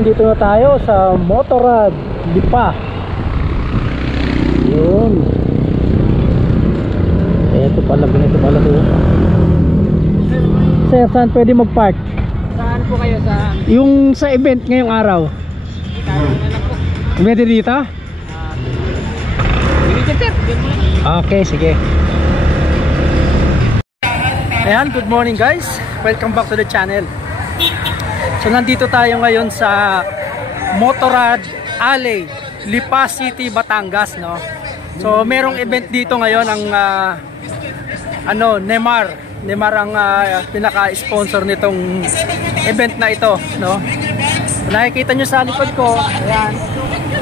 nandito na tayo sa Motorrad Lipa. Yun. Ito pala, ganito pala to. Sir, saan pwede mag-park? Saan po kayo sa... Yung sa event ngayong araw. Pwede dito? Okay, sige. Ayan, good morning guys. Welcome back to the channel. So nandito tayo ngayon sa Motorrad Alley, Lipa City, Batangas, no? So merong event dito ngayon ang Neymar ang pinaka-sponsor nitong event na ito, no? Nakikita nyo sa likod ko, ayan,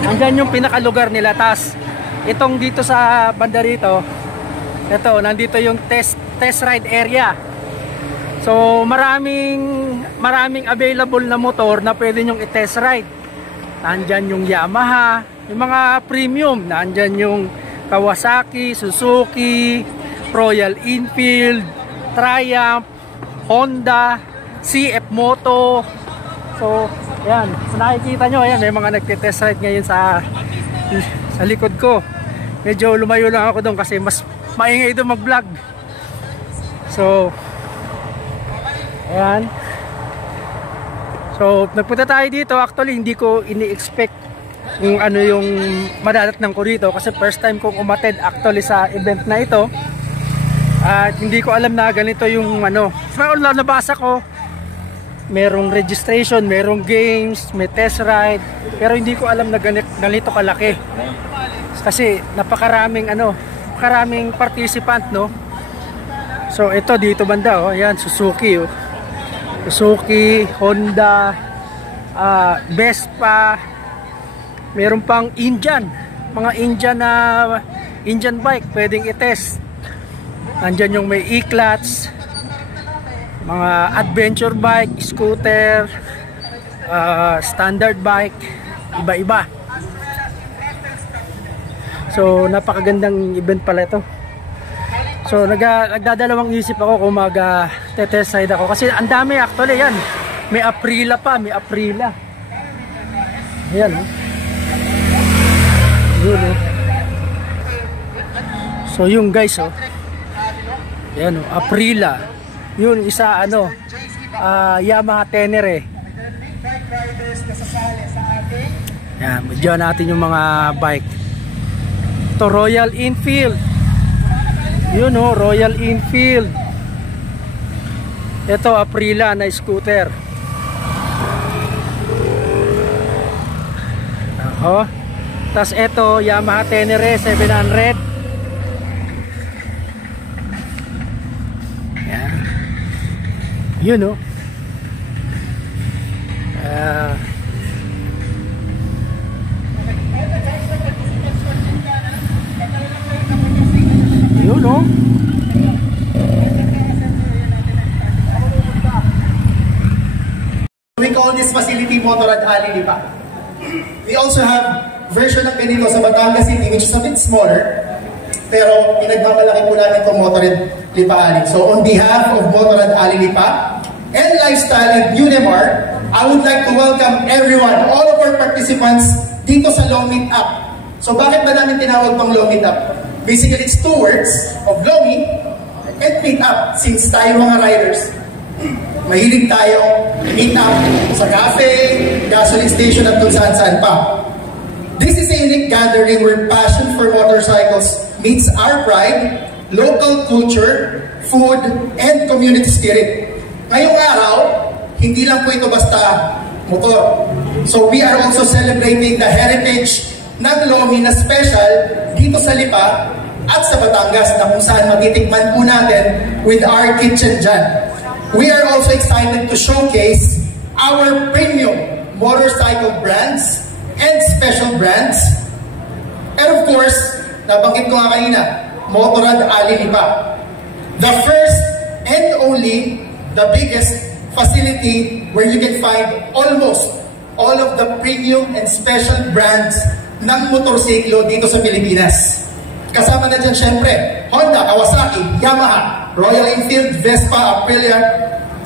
andyan yung pinaka-lugar nila. Tas itong dito sa banda rito, ito, nandito yung test ride area. So maraming available na motor na pwede nyong i-test ride. Nandyan yung Yamaha, yung mga premium, nandyan yung Kawasaki, Suzuki, Royal Enfield, Triumph, Honda, CF Moto. So yan, so nakikita nyo, ayan, may mga nagte-test ride ngayon sa likod ko. Medyo lumayo lang ako doon kasi mas maingay doon mag-vlog. So ayan. So nagpunta tayo dito. Actually hindi ko ini-expect yung yung madadatnan ko dito kasi first time kong umattend actually sa event na ito. At hindi ko alam na ganito yung nabasa ko, merong registration, merong games, may test ride, pero hindi ko alam na ganito kalaki. Kasi napakaraming karaming participant, no? So ito dito banda, oh, ayan, Suzuki, oh. Suzuki, Honda, Vespa, meron pang mga Indian bike pwedeng i-test. Nandyan yung may e-clutch, mga adventure bike, scooter, standard bike, iba-iba. So napakagandang event pala ito. So nagdadalawang isip ako kung mag-test ride ako kasi ang dami actually, yan. May Aprilia pa, may Aprilia. Ayan, oh. Yun, oh. So yung guys, oh. Ayan, oh, Aprilia. Yun isa Yamaha Tenere. Ayan, medyo natin yung mga bike. Ito Royal Enfield. Yun, oh, Royal Enfield. Ito Aprilia na scooter. Tas ito Yamaha Tenere 700. Yan. Yun, oh. Yun, oh. We call this facility Motorrad Alley Lipa. We also have version ng ganito sa Batangas City which is a bit smaller, pero pinagmamalaki po natin itong Motorrad Lipa Alley. So on behalf of Motorrad Alley Lipa and Lifestyle at Neymar, I would like to welcome everyone, all of our participants dito sa Lomi Up. So bakit ba namin tinawag pang Lomi Up? Basically, it's two words of Lomi and meet up. Since tayo mga riders, mahilig tayo meet up sa cafe, gasoline station at kung saan-saan pa. This is a unique gathering where passion for motorcycles meets our pride, local culture, food, and community spirit. Ngayong araw, hindi lang po ito basta motor. So we are also celebrating the heritage ng Lomi na special dito sa Lipa at sa Batangas na kung saan matitikman po natin with our kitchen dyan. We are also excited to showcase our premium motorcycle brands and special brands. And of course, nabanggit ko nga kanina, Motorrad Alley Lipa. The first and only, the biggest facility where you can find almost all of the premium and special brands ng motorsiklo dito sa Pilipinas. Kasama na dyan syempre, Honda, Kawasaki, Yamaha, Royal Enfield, Vespa, Aprilia,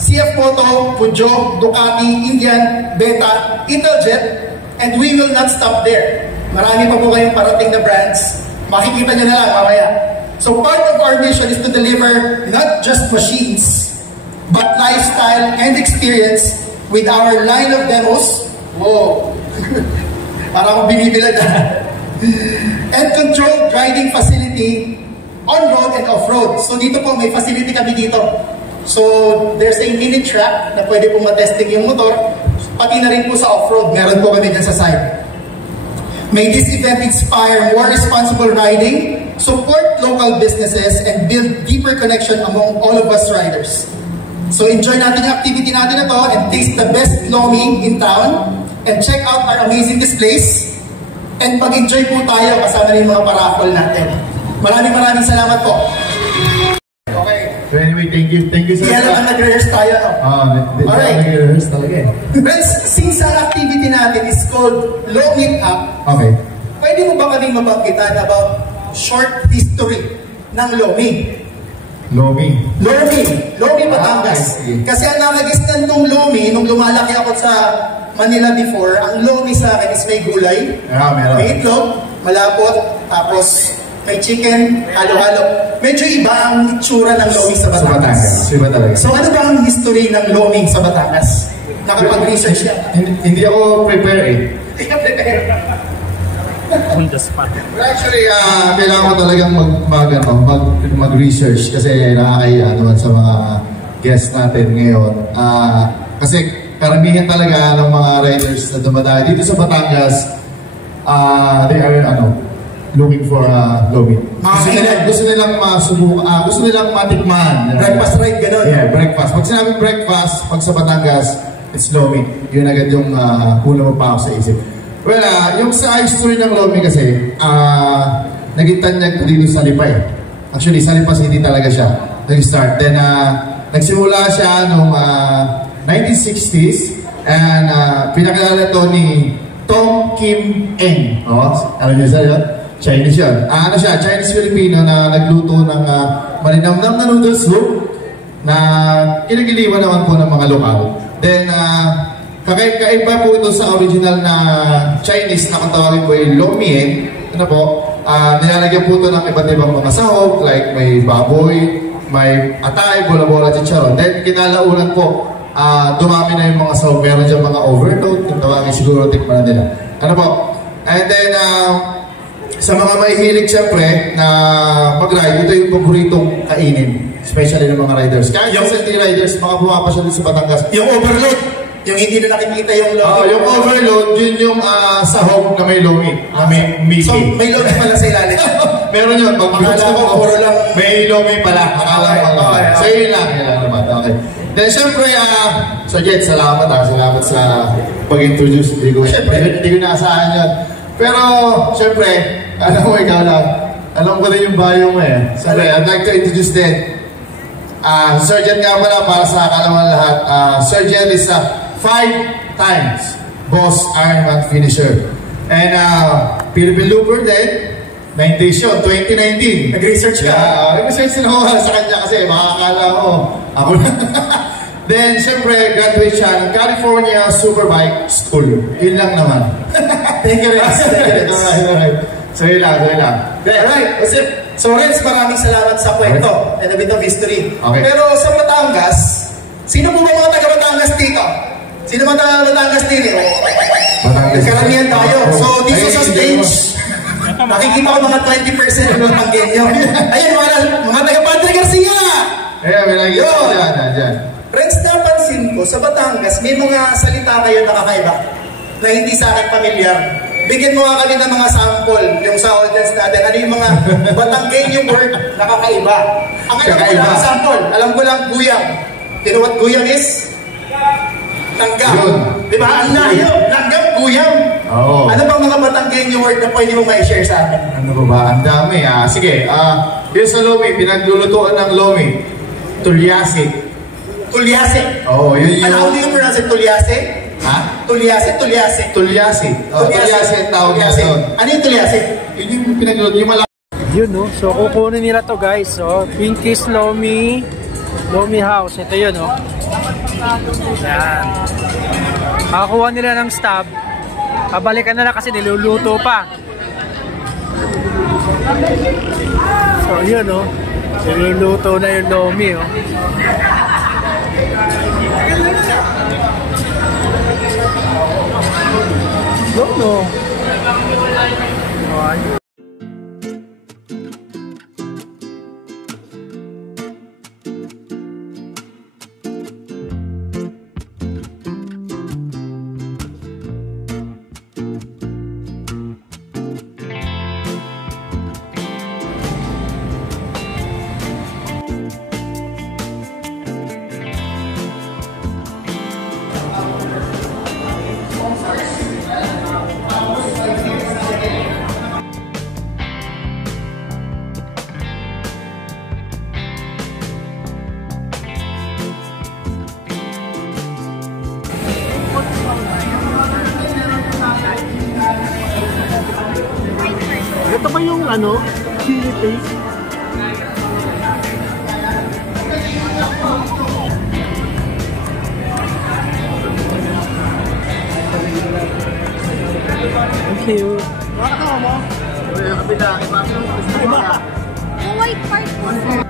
CF Moto, Peugeot, Ducati, Indian, Beta, Italjet, and we will not stop there. Marami pa po kayong parating na brands. Makikita nyo na lang mamaya. So part of our mission is to deliver not just machines, but lifestyle and experience with our line of demos. Whoa! Para akong binibilan na. And controlled riding facility on-road and off-road. So dito po, may facility kami dito. So there's a mini track na pwede po matesting yung motor. Pati na rin po sa off-road, meron po kami dyan sa side. May this event inspire more responsible riding, support local businesses, and build deeper connection among all of us riders. So enjoy natin yung activity natin na to and taste the best lomi in town and check out our amazing displays and mag-enjoy po tayo kasama rin yung mga paraffol natin. Maraming salamat po. Okay. So anyway, thank you sir. Kaya naman nag-rehearse tayo, no? Alright. Nag-rehearse talaga eh. Friends, since ang activity natin is called Low Meet Up, Okay. pwede mo ba kaming mabangkitan about short history ng Lomi? Lomi Batangas. Kasi ang nakagisnan ng Lomi, nung lumalaki ako sa Manila before, ang Lomi sa akin is may gulay, Meron. may itlog, malapot, tapos may chicken, halo-halo. Medyo iba ang itsura ng Lomi sa Batangas. Iba talaga. So ano ba ang history ng Lomi sa Batangas? Nakapag-research siya. Hindi ako prepare eh. Hindi ka prepare. On the spot. But actually, kailangan ko talagang mag-research kasi nakakaya naman sa mga guests natin ngayon. Kasi karamihan talaga ng mga riders na dumadayo dito sa Batangas, they are looking for Lomi. Gusto nilang masubukan, gusto nilang matikman. Breakfast ride, gano'n? Yeah, breakfast. Pag sinabing breakfast, pag sa Batangas, it's Lomi. Yun agad yung una mo pa ako sa isip. Well, yung sa history ng Lomi kasi, naging tanyag dito sa Lipa eh. Actually, sa Lipa City talaga siya nag-start. Then, nagsimula siya noong 1960s and pinakilala to ni Tom Kim Eng. Alam niyo siya yun? Chinese yun. Chinese-Filipino na nagluto ng malinamnam na noodle soup na kinagiliwan naman po ng mga lokal. Then, kakaiba po ito sa original na Chinese na katawagin po yung Lomien. Nilalagyan po ito ng iba't ibang mga sahog, like may baboy, may atay, bola-bola, chicharon. Then, kinalaunan po, dumami na yung mga sahog. Meron dyan mga overload, kung tawagin siguro tikman na nila. And then, sa mga mahihilig siyempre na mag-ride, ito yung paboritong kainin. Especially ng mga riders. Kahit yung hindi riders, mga pumapasya dito sa Batangas. Yung overload, yung hindi na nakikita yung Lomi. Yung overload, yun yung sahog na may Lomi, na may meaty. So, may Lomi pala sa ilalim. Meron yun. Akala ko, puro lang. May Lomi pala. Akala. So, yun lang naman. Okay. Then, syempre, so Jet, salamat sa pag-introduce. Hindi ko naasahan yun. Pero, syempre, alam mo, ikaw lang. Alam ko na yung bio mo eh. Sorry, I'd like to introduce din. Sir Jet nga pala, para sa kalaman lahat. Sir Jet is 5 times Boss Ironman finisher. And Philippine Looper din, 9 days yun, 2019. Nag-research ka? Nag-research din ako sa kanya kasi makakala ko, ako na. Then, siyempre, graduate siya ng California Superbike School. Yun lang naman. Thank you, Renz. Alright. So, yun lang. Alright. So, Renz, maraming salamat sa kwento and a bit of history. Okay. Pero sa Batangas, sino po ba mga taga-Batangas dito? Sino ba taga-Batangas dito? Karamihan tayo. So, dito sa stage, makikita ko mga 20% ng Batanggenyo. Ayun, mga taga-Padre Garcia! May lagi dyan. Renz, napansin ko, sa Batangas, may mga salita kayo nakakaiba na hindi sa akin pamilyar. Bigyan mo nga kami ng mga sample, yung sa audience natin. Ano yung mga Batanggenyo word na kakaiba? Ang alam ko lang sample, alam ko lang guyang. You know what guyang is? Langgam. Diba? Ang layo. Langgam, guyang. Oo. Ano bang mga Batanggenyo word na pwede mo ma-share sa akin? Ano ba? Ang dami. Sige, yung sa Lomi, pinaglulutuan ng Lomi, tulyase. Tulyase. Oo, yun yung... Ano, how do you pronounce it? Tulyase? Ha? Tulyase. Tulyase ang tawag niya doon. Ano yung tulyase? Yun yung pinagluluto, yung malaki. Yun, no? So, kukunin nila to guys. So, Pinky's Lomi House. Ito yun, no? Yan. Makakuha nila ng stub. Pabalikan na lang kasi niluluto pa. So yun oh. Niluluto na yung lomi oh. Yun oh. Ayun. Ito ba yung ano? Chili paste? Thank you. Yung white part po, sir.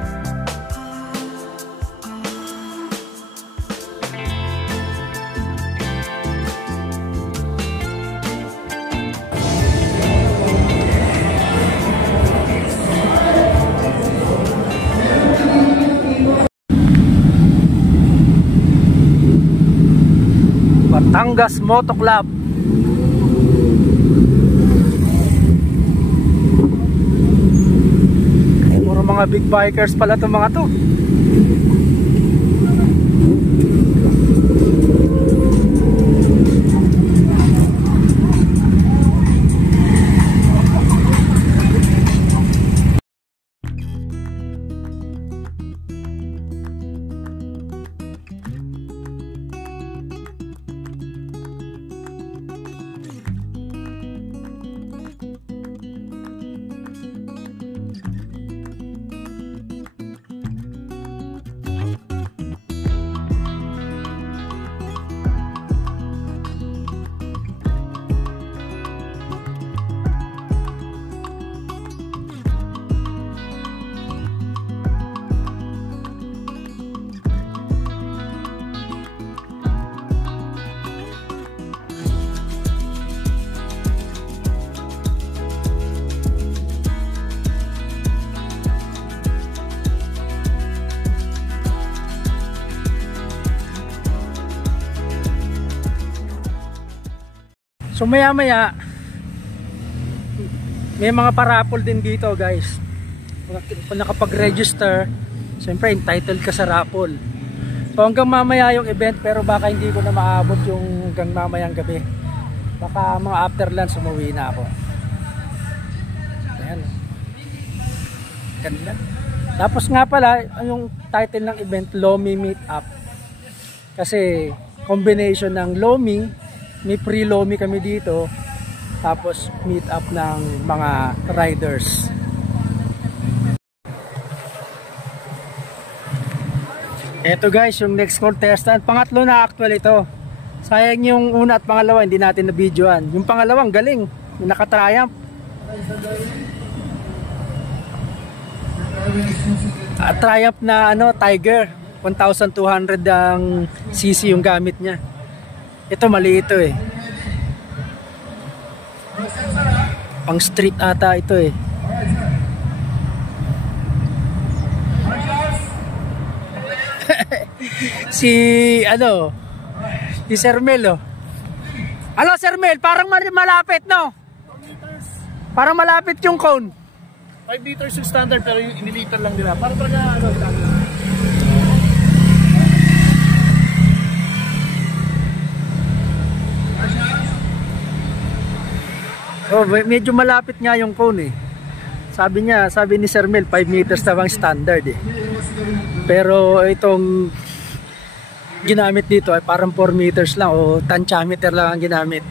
Batangas Moto Club. Puro mga big bikers pala itong mga to. So maya maya may mga parapol din dito guys. Kung nakapag-register, siyempre entitled ka sa raffle. So hanggang mamaya yung event, pero baka hindi ko na maabot yung hanggang mamayang gabi. Baka mga after lunch umuwi na ako. Ayan. Ganda. Tapos nga pala yung title ng event, Lomi Meetup. Kasi combination ng Lomi, may pre-Lomi kami dito, tapos meet up ng mga riders. Eto guys, yung next contestant, pangatlo na actual ito. Sayang yung una at pangalawa hindi natin na videoan. Yung pangalawang galing, yung naka-triumph. Triumph na ano, Tiger, 1,200 ang cc yung gamit niya. Ito mali ito eh. Pang street ata ito eh. Si Sir Mel oh. Hello Sir Mel, parang malapit no? Parang malapit yung cone. 5 liters yung standard pero yung iniliter lang nila. Para talaga standard. Oh, medyo malapit nga yung cone eh. Sabi ni Sir Mel 5 meters na bang standard eh. Pero itong ginamit dito ay parang 4 meters lang o tantiameter lang ang ginamit.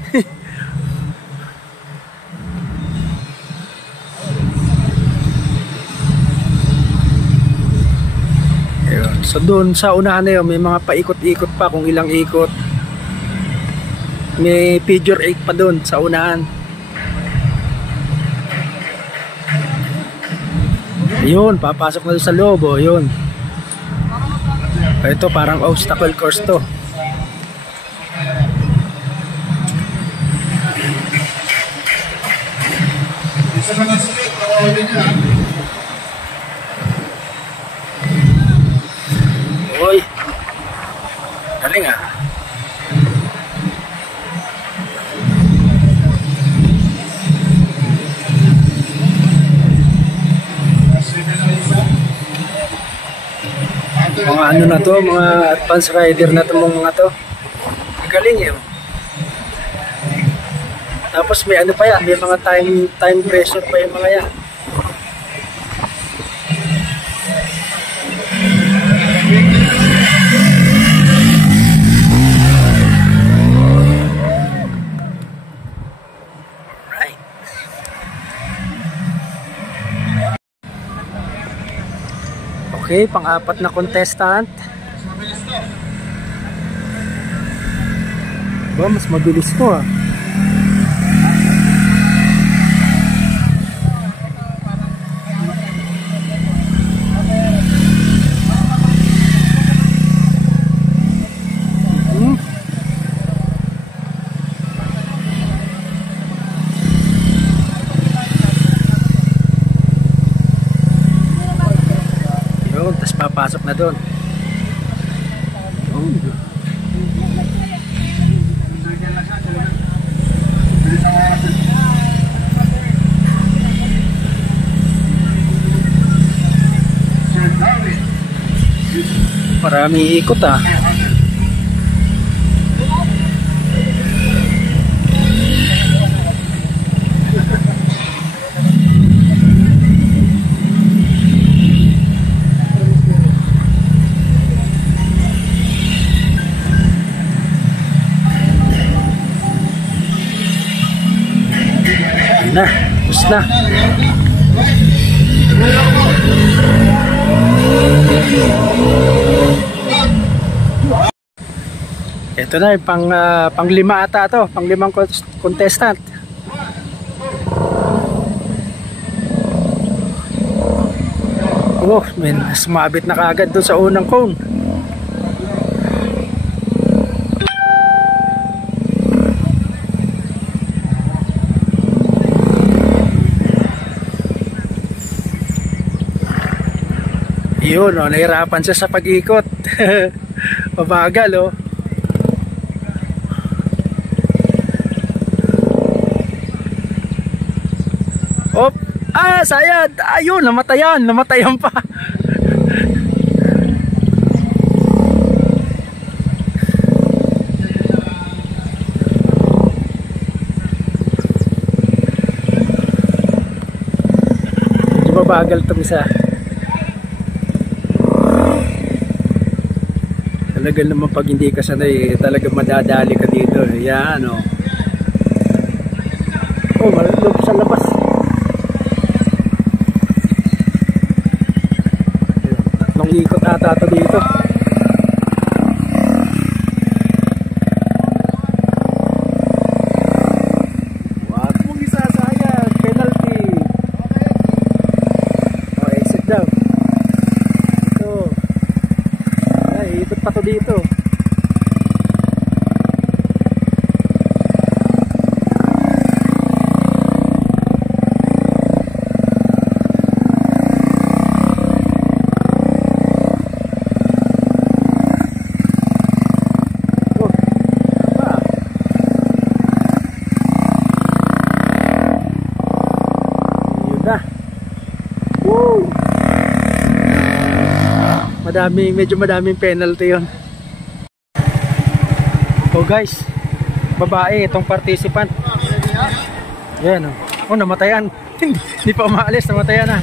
Ayun. So doon sa unahan na yun, may mga paikot-ikot pa kung ilang ikot. May figure 8 pa doon sa unahan. Ayun, papasok na doon sa loob. Oh, yun. Ito parang obstacle course to. Isa na straight, nakawali niya. Uy, galing ah. Mga ano na to, mga advanced rider na to mga to. Galing eh. Tapos may ano pa yan, may mga time pressure pa yung mga yan. Alright. Okay, pang-apat na contestant. Ba, mas mabilis to ah. Tapos papasok na doon. Marami ikot ah. Na, tapos na. Ito na yung pang-lima ata to, pang-limang contestant. Oh, men, sumabit na kaagad doon sa unang cone. Yun, oh, nahirapan siya sa pag-ikot. Mabagal, oh. Op! Ah, sayad! Ayun, namatayan pa. Medyo mabagal itong isa. Talaga naman pag hindi ka sanay, talaga madadali ka dito. Yan, oh. Oh, malulog sa labas. Tatlong ikot ata ito dito. Wag mong isasayang. Penalty. Oh, exit daw. Ito. Ay, ikot pa to dito. Medyo madaming penalty yon. Oh guys, babae itong participant. Yan, oh. Oh, namatayan. Hindi pa umaalis, namatayan na.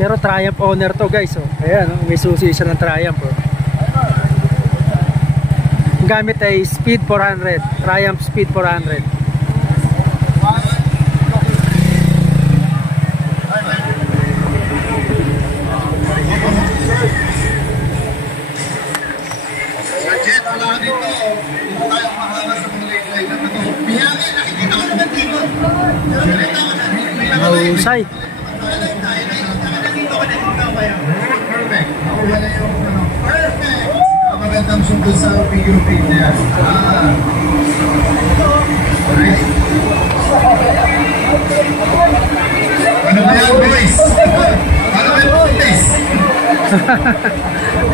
Pero Triumph owner to guys, oh. Ayan, oh, may susi siya ng Triumph, oh. Ang gamit ay Speed 400, Triumph Speed 400. Husay. Perfect. Wala yung perfect. Magandang sundot sa figure of 8 na yan. Nice. Ano ba yan, boys? Ano ba yan, boys?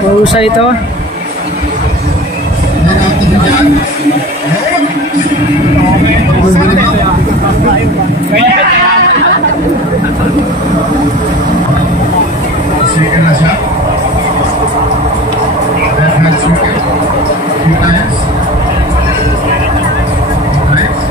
Mahusay ito. Yan ang tingin dyan. Sige na siya. Left hand circle. Few times. Nice.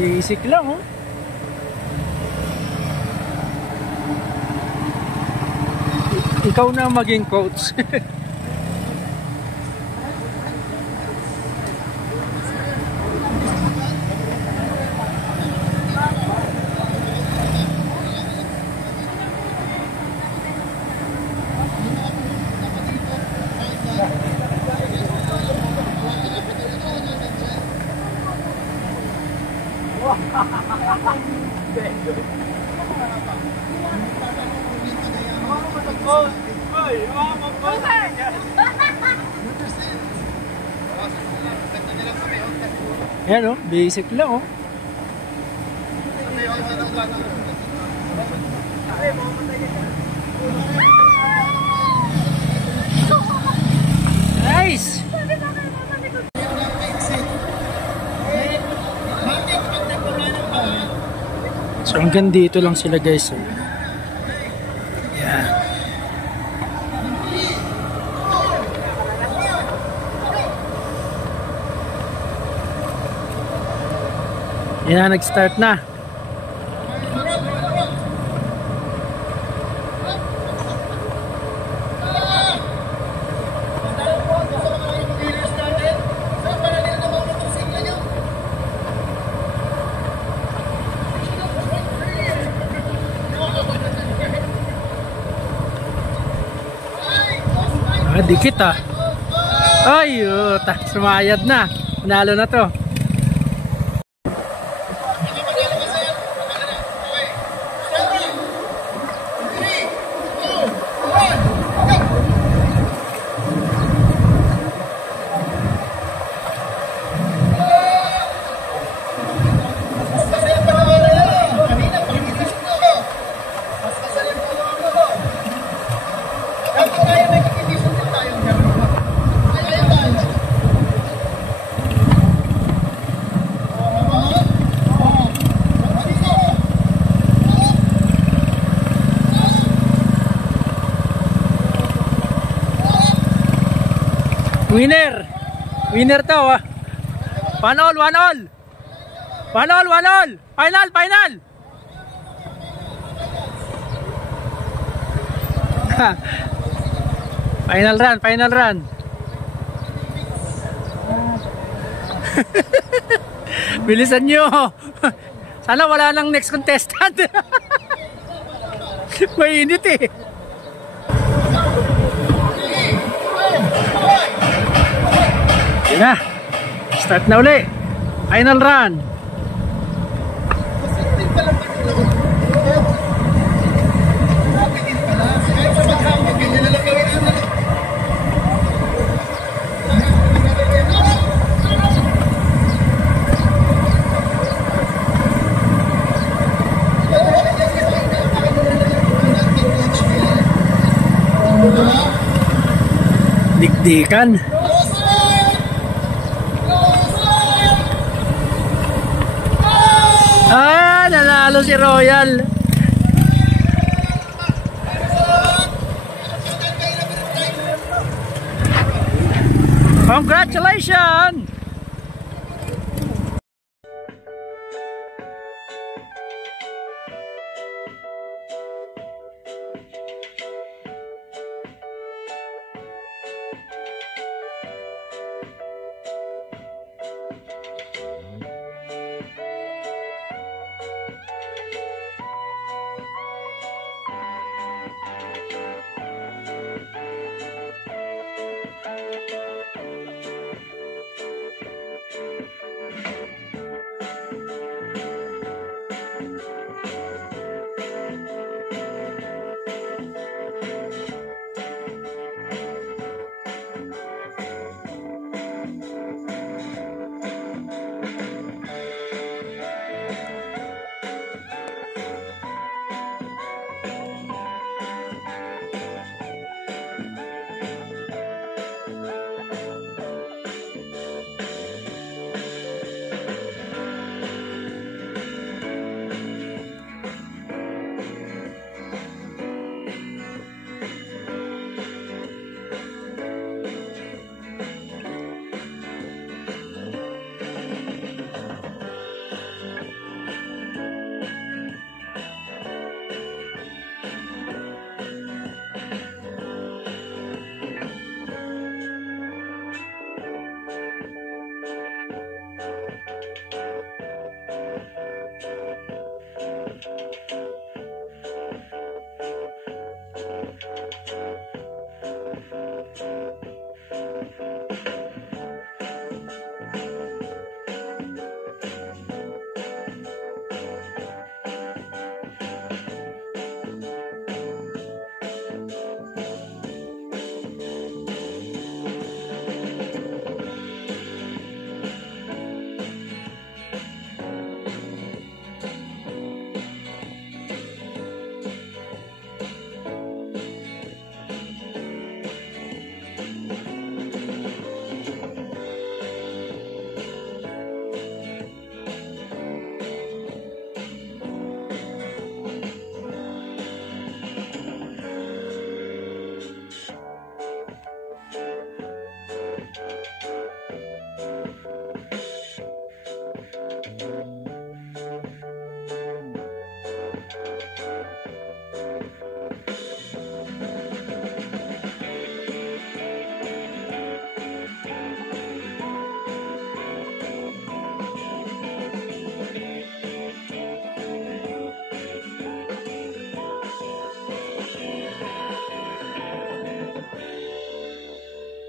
Basic lang, oh. Ikaw na maging coach. Yan, oh, basic lang, oh. Nice! So hanggang dito lang sila, guys, oh. Yan. Yan na, nag-start na. Dikit, ah. Ay, sumayad na. Panalo na to. Winner! Winner to, ah. 1-1, 1-1. 1-1, 1-1. Final, final. Final run, final run. Bilisan nyo. Sana wala nang next contestant. Mainit, eh. Yan na. Start na uli. Final run. Dikdikan. Nandun si Royal. Congratulations!